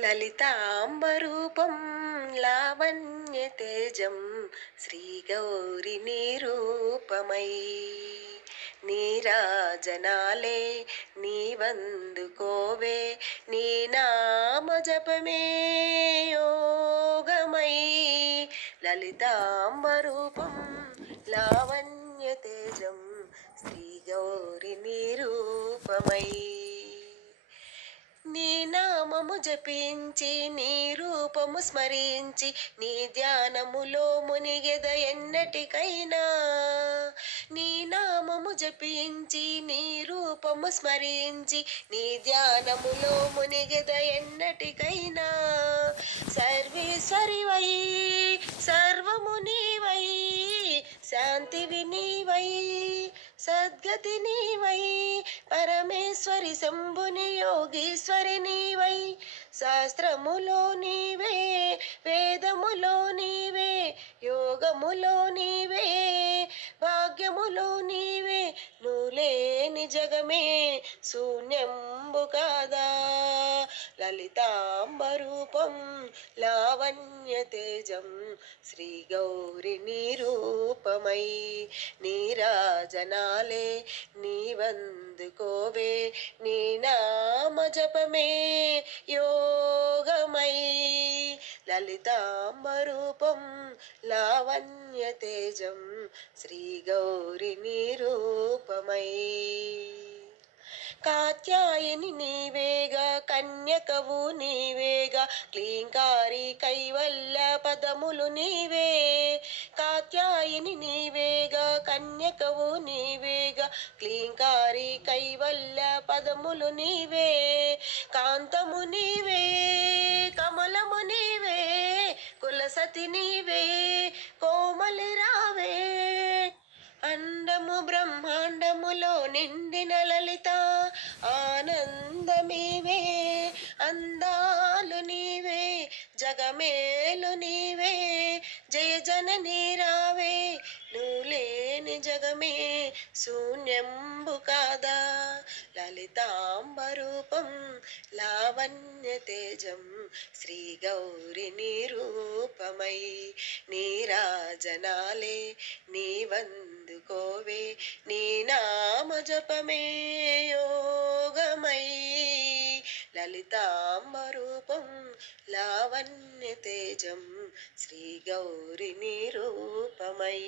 లలితాంబరూపం లావణ్యతేజం శ్రీగౌరి నిరూపమై నీరాజనాలే నీవందుకోవే నీ నామ జపమే యోగమై లలితాంబరూపం లావణ్యతేజం శ్రీగౌరి నిరూపమై నీ నామము జపించి నీ రూపము స్మరించి నీ ధ్యానములో మునిగెద ఎన్నటికైనా నీ నామము జపించి నీ రూపము స్మరించి నీ ధ్యానములో మునిగెద ఎన్నటికైనా సర్వేశ్వరివై సర్వము నీవై శాంతివి నీవై సద్గతి నీవై పరమేశ్వరి శంభుని యోగీశ్వరి నీవై శాస్త్రములో నీవే వేదములో నీవే యోగములో నీవే భాగ్యములో నీవే నువ్వులేని జగమే శూన్యంబు కాదా లలితాంబరూపం లావణ్యతేజం శ్రీగౌరి నిరూపమై నీరాజనాలే నీవందుకోవే నీ నామ జపమే యోగమై లలితాంబరూపం లావణ్యతేజం శ్రీగౌరి నిరూపమై కాత్యాయని నీవేగా కన్యకవు నీవేగా క్లీంకారి కైవల్య పదములు నీవే కాత్యాయని నీవేగా కన్యకవు నీవేగా క్లీంకారి కైవల్య పదములు నీవే కాంతము నీవే కమలము నీవే కులసతి నీవే కోమలి రావే అండము బ్రహ్మాండములో నిండిన లలిత ఆనందమీవే అందాలు నీవే జగమేలు నీవే జయ జననీ రావే నువ్వులేని జగమే శూన్యంబు కాదా లలితాంబరూపం లావణ్యతేజం శ్రీగౌరి నిరూపమై నీరాజనాలే నీవందుకోవే నీ నామ జపమే యోగమై లలితాంబరూపం లావణ్యతేజం శ్రీగౌరి నిరూపమై